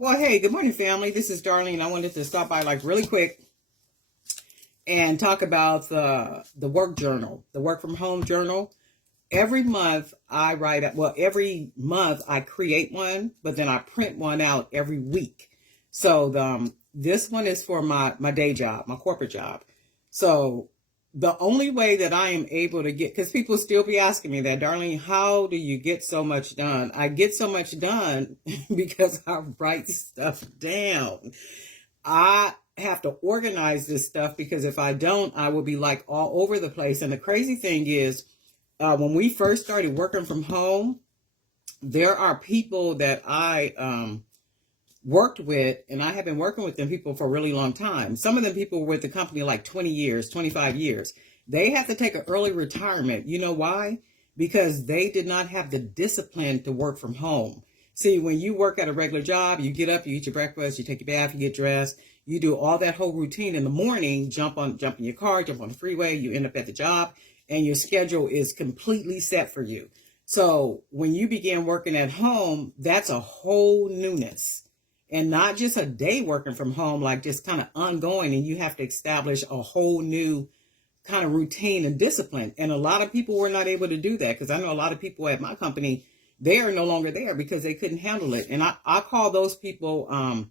Well, hey, good morning, family. This is Darlene. I wanted to stop by really quick and talk about the work journal, the work from home journal. Every month I write up, every month I create one, but then I print one out every week. So this one is for my day job, my corporate job. So the only way that I am able to get, because people still be asking me that, Darlene, how do you get so much done? I get so much done because I write stuff down. I have to organize this stuff because if I don't, I will be all over the place. And the crazy thing is, when we first started working from home, there are people that I worked with, and I have been working with them people for a really long time. Some of them people were with the company 20 years, 25 years. They have to take an early retirement. You know why? Because they did not have the discipline to work from home. See, when you work at a regular job, you get up, you eat your breakfast, you take your bath, you get dressed, you do all that whole routine in the morning, jump in your car, jump on the freeway, you end up at the job, and your schedule is completely set for you. So when you begin working at home, that's a whole newness. And not just a day working from home, just kind of ongoing, and you have to establish a whole new kind of routine and discipline. And a lot of people were not able to do that, because I know a lot of people at my company, they are no longer there because they couldn't handle it. And I call those people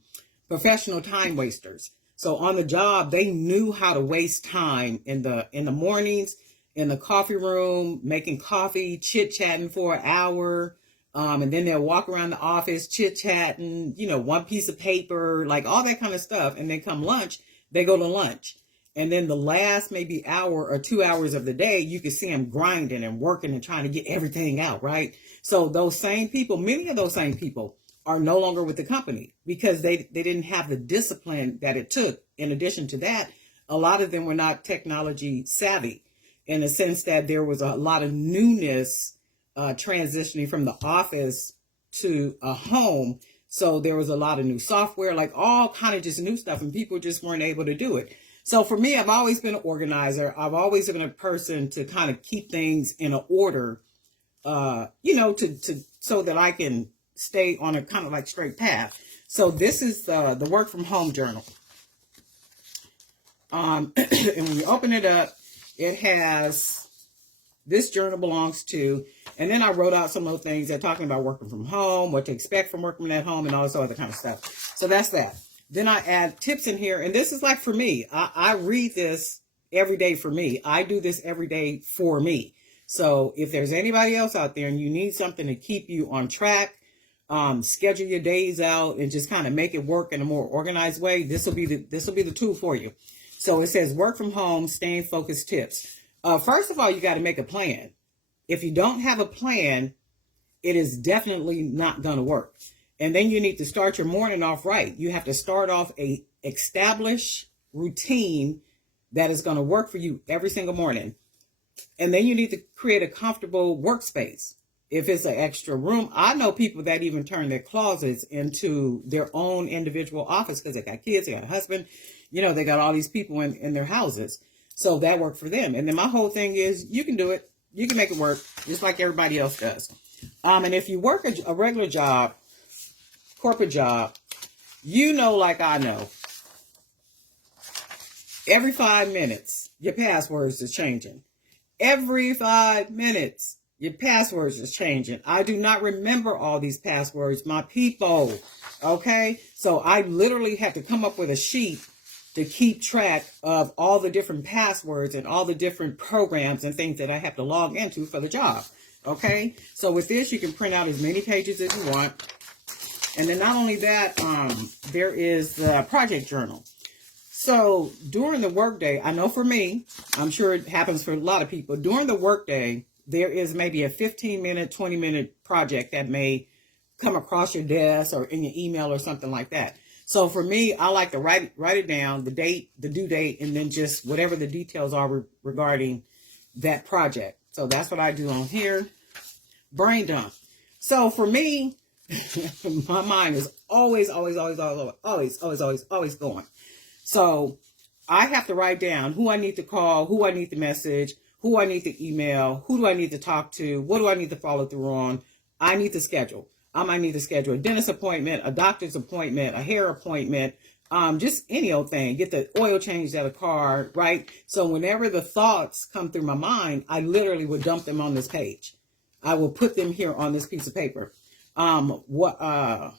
professional time wasters. So on the job, they knew how to waste time in the mornings, in the coffee room, making coffee, chit-chatting for an hour. And then they'll walk around the office chit-chatting, one piece of paper, all that kind of stuff. And then come lunch, they go to lunch. And then the last maybe hour or 2 hours of the day, you can see them grinding and working and trying to get everything out, right? So those same people, many of those same people are no longer with the company because they didn't have the discipline that it took. In addition to that, a lot of them were not technology savvy, in the sense that there was a lot of newness transitioning from the office to a home. So there was a lot of new software, all kind of just new stuff, and people just weren't able to do it. So for me, I've always been an organizer. I've always been a person to kind of keep things in an order, so that I can stay on a kind of straight path. So this is the work from home journal. And when you open it up, it has, this journal belongs to, and then I wrote out some of the things that talking about working from home, what to expect from working at home, and all this other kind of stuff. So that's that. Then I add tips in here, and this is for me. I read this every day for me. I do this every day for me. So if there's anybody else out there and you need something to keep you on track, schedule your days out and just kind of make it work in a more organized way, this will be the tool for you. So it says work from home, staying focused tips. First of all, you got to make a plan. If you don't have a plan, it is definitely not going to work. And then you need to start your morning off right. You have to start off a established routine that is going to work for you every single morning. And then you need to create a comfortable workspace. If it's an extra room, I know people that even turn their closets into their own individual office because they got kids, they got a husband, they got all these people in their houses. So that worked for them. And then my whole thing is, you can do it. You can make it work just like everybody else does. And if you work a regular job, corporate job, like I know, every 5 minutes, your passwords is changing. Every 5 minutes, your passwords is changing. I do not remember all these passwords, my people. Okay? So I literally have to come up with a sheet to keep track of all the different passwords and all the different programs and things that I have to log into for the job. Okay? So with this, you can print out as many pages as you want. And then not only that, there is the project journal. So during the workday, I know for me, I'm sure it happens for a lot of people, during the workday, there is maybe a 15-minute, 20-minute project that may come across your desk or in your email or something like that. So for me, I like to write it down, the date, the due date, and then just whatever the details are regarding that project. So that's what I do on here. Brain dump. So for me, my mind is always going. So I have to write down who I need to call, who I need to message, who I need to email, who do I need to talk to, what do I need to follow through on. I need to schedule. I might need to schedule a dentist appointment, a doctor's appointment, a hair appointment, just any old thing. Get the oil changed at a car, right? So whenever the thoughts come through my mind, I literally would dump them on this page. I will put them here on this piece of paper. What I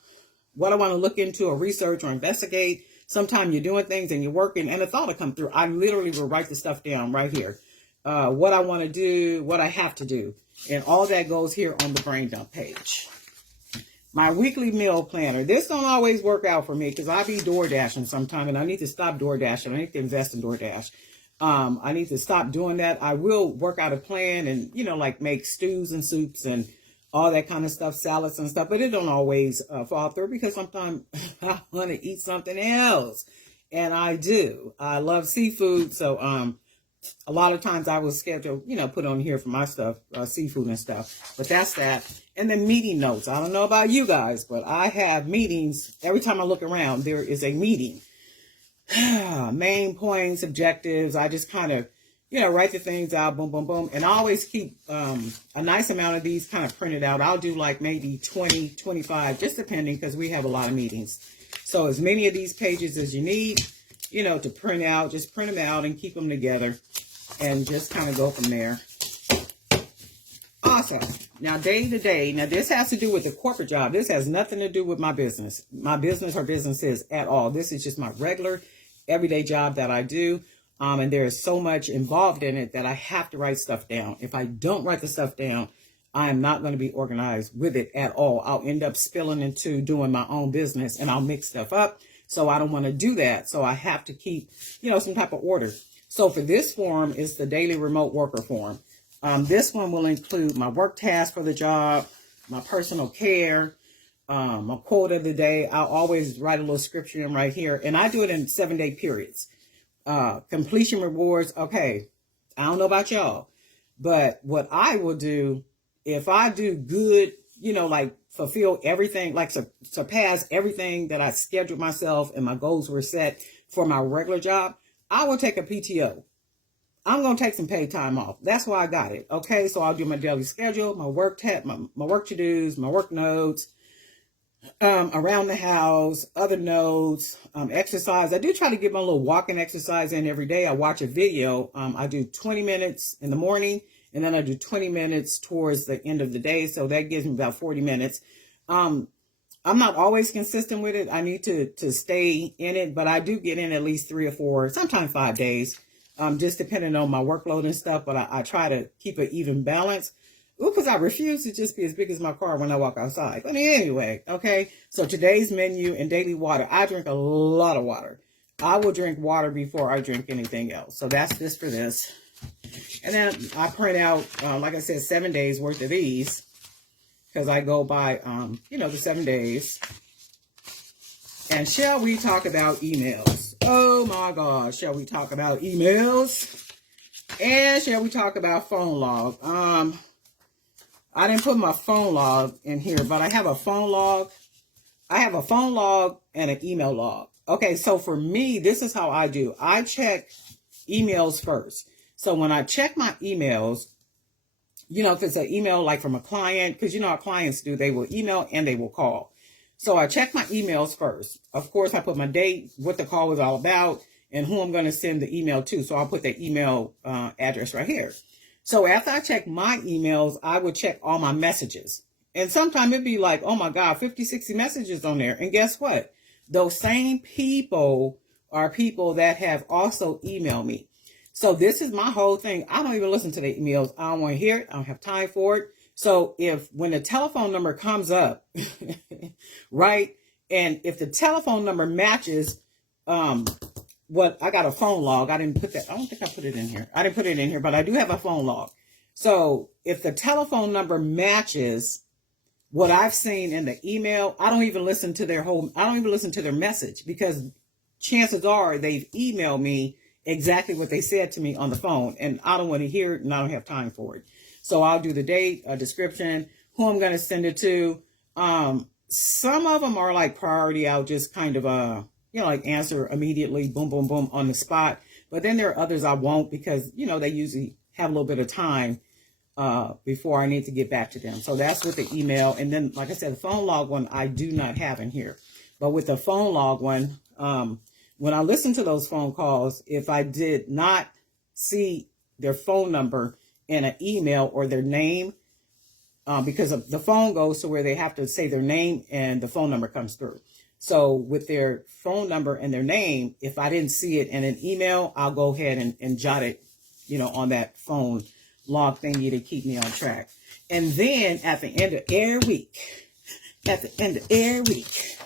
want to look into or research or investigate. Sometimes you're doing things and you're working and a thought will come through. I literally will write the stuff down right here. What I want to do, what I have to do. And all that goes here on the brain dump page. My weekly meal planner. This don't always work out for me because I be door dashing sometime and I need to stop door dashing. I need to invest in DoorDash. I need to stop doing that. I will work out a plan and, like make stews and soups and all that kind of stuff, salads and stuff, but it don't always fall through because sometimes I want to eat something else. And I do. I love seafood. So a lot of times I will schedule, put on here for my stuff, seafood and stuff. But that's that. And then meeting notes. I don't know about you guys, but I have meetings. Every time I look around, there is a meeting. Main points, objectives. I just kind of, write the things out, boom, boom, boom. And I always keep a nice amount of these kind of printed out. I'll do like maybe 20, 25, just depending because we have a lot of meetings. So as many of these pages as you need, to print out, just print them out and keep them together and just kind of go from there. Awesome. Now, day to day. Now, this has to do with the corporate job. This has nothing to do with my business or businesses at all. This is just my regular everyday job that I do. And there is so much involved in it that I have to write stuff down. If I don't write the stuff down, I am not going to be organized with it at all. I'll end up spilling into doing my own business and I'll mix stuff up. So I don't want to do that. So I have to keep, some type of order. So for this form is the daily remote worker form. This one will include my work task for the job, my personal care, my quote of the day. I'll always write a little scripture in right here. And I do it in 7-day periods. Completion rewards. Okay. I don't know about y'all, but what I will do if I do good, like fulfill everything, like surpass everything that I scheduled myself and my goals were set for my regular job, I will take a PTO. I'm going to take some paid time off. That's why I got it. Okay. So I'll do my daily schedule, my work my work to-dos, my work notes, around the house, other notes, exercise. I do try to get my little walking exercise in every day. I watch a video. I do 20 minutes in the morning and then I do 20 minutes towards the end of the day. So that gives me about 40 minutes. I'm not always consistent with it. I need to stay in it, but I do get in at least 3 or 4, sometimes 5 days, just depending on my workload and stuff. But I try to keep an even balance. Because I refuse to just be as big as my car when I walk outside. But anyway, okay. So today's menu and daily water. I drink a lot of water. I will drink water before I drink anything else. So that's this for this. And then I print out, like I said, 7 days worth of these. Because I go by, the 7 days. And shall we talk about emails? Oh my God. Shall we talk about emails? And shall we talk about phone log? I didn't put my phone log in here, but I have a phone log. I have a phone log and an email log. Okay, so for me, this is how I do. I check emails first. So when I check my emails, if it's an email like from a client, because how clients do, they will email and they will call. So I check my emails first. Of course, I put my date, what the call was all about, and who I'm going to send the email to. So I'll put the email address right here. So after I check my emails, I would check all my messages. And sometimes it'd be like, oh my God, 50, 60 messages on there. And guess what? Those same people are people that have also emailed me. So this is my whole thing. I don't even listen to the emails. I don't want to hear it. I don't have time for it. So when the telephone number comes up, right? And if the telephone number matches, I got a phone log. I didn't put that. I don't think I put it in here. I didn't put it in here, but I do have a phone log. So if the telephone number matches what I've seen in the email, I don't even listen to their message because chances are they've emailed me exactly what they said to me on the phone and I don't want to hear it and I don't have time for it. So I'll do the date, a description, who I'm going to send it to. Some of them are like priority. I'll just kind of, like answer immediately, boom, boom, boom on the spot. But then there are others I won't because, they usually have a little bit of time before I need to get back to them. So that's with the email. And then, like I said, the phone log one, I do not have in here. But with the phone log one, when I listen to those phone calls, if I did not see their phone number in an email or their name, because the phone goes to where they have to say their name and the phone number comes through. So with their phone number and their name, if I didn't see it in an email, I'll go ahead and jot it, on that phone log thingy to keep me on track. And then at the end of every week,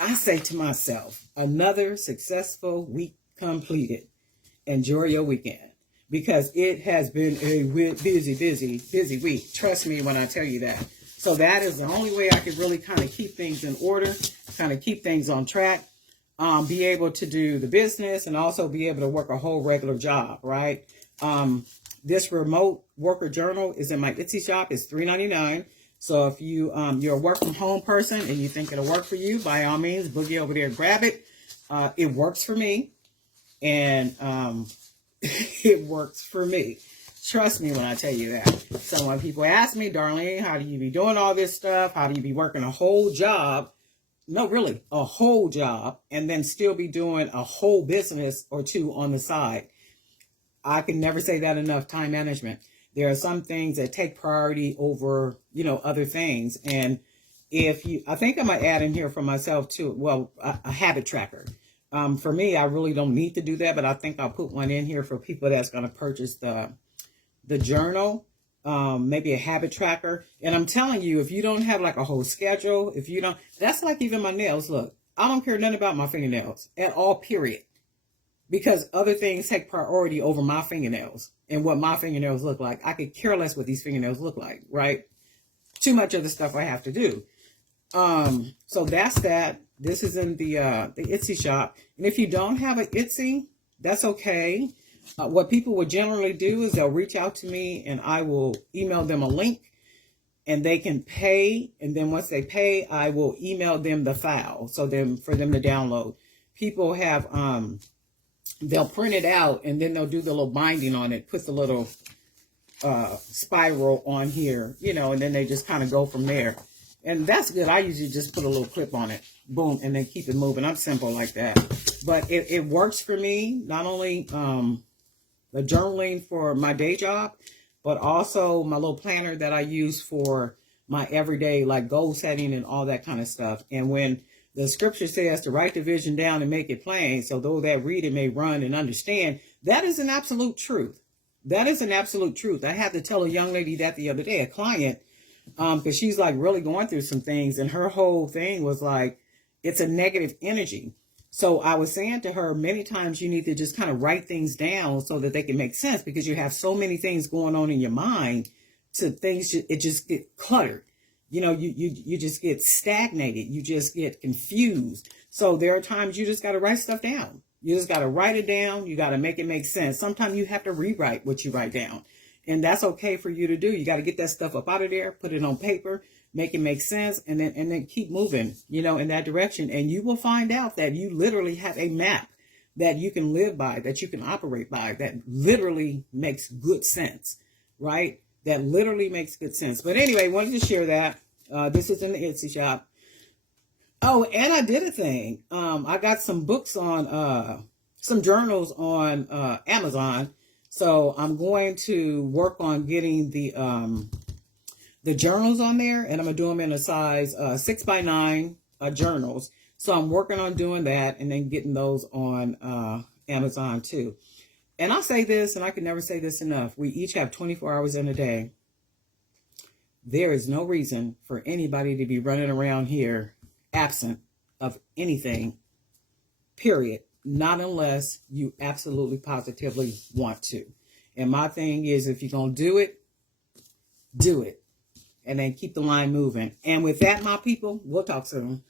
I say to myself, another successful week completed. Enjoy your weekend. Because it has been a busy week. Trust me when I tell you that. So that is the only way I can really kind of keep things in order, kind of keep things on track, be able to do the business and also be able to work a whole regular job, right? This remote worker journal is in my Etsy shop. It's $3.99. So if you're a work from home person and you think it'll work for you, by all means, boogie over there, grab it. It works for me. And it works for me. Trust me when I tell you that. So when people ask me, Darlene, how do you be doing all this stuff? How do you be working a whole job? No, really, a whole job, and then still be doing a whole business or two on the side? I can never say that enough. Time management. There are some things that take priority over, other things. And I think I might add in here for myself too, well, a habit tracker. For me, I really don't need to do that, but I think I'll put one in here for people that's going to purchase the journal, maybe a habit tracker. And I'm telling you, if you don't have like a whole schedule, that's like even my nails. Look, I don't care nothing about my fingernails at all, period. Because other things take priority over my fingernails and what my fingernails look like. I could care less what these fingernails look like, right? Too much of the stuff I have to do. So that's that. This is in the Etsy shop. And if you don't have an Etsy, that's okay. What people would generally do is they'll reach out to me and I will email them a link and they can pay. And then once they pay, I will email them the file for them to download. People have, they'll print it out and then they'll do the little binding on it, put the little spiral on here, and then they just kind of go from there. And that's good. I usually just put a little clip on it, boom, and then keep it moving. I'm simple like that. But it works for me, not only the journaling for my day job, but also my little planner that I use for my everyday, like goal setting and all that kind of stuff. And when the scripture says to write the vision down and make it plain, so though that read it may run and understand, that is an absolute truth. That is an absolute truth. I had to tell a young lady that the other day, a client, because she's like really going through some things and her whole thing was like, it's a negative energy. So I was saying to her, many times you need to just kind of write things down so that they can make sense, because you have so many things going on in your mind, it just get cluttered. You just get stagnated. You just get confused. So there are times you just got to write stuff down. You just got to write it down. You got to make it make sense. Sometimes you have to rewrite what you write down. And that's okay for you to do. You got to get that stuff up out of there, put it on paper, make it make sense, and then keep moving, in that direction. And you will find out that you literally have a map that you can live by, that you can operate by, that literally makes good sense, right? That literally makes good sense. But anyway, wanted to share that. This is in the Etsy shop. Oh, and I did a thing. I got some books on, some journals on Amazon. So I'm going to work on getting the journals on there, and I'm going to do them in a size 6x9 journals. So I'm working on doing that and then getting those on Amazon too. And I'll say this, and I can never say this enough. We each have 24 hours in a day. There is no reason for anybody to be running around here absent of anything, period. Not unless you absolutely positively want to. And my thing is, if you're going to do it, do it. And then keep the line moving. And with that, my people, we'll talk soon.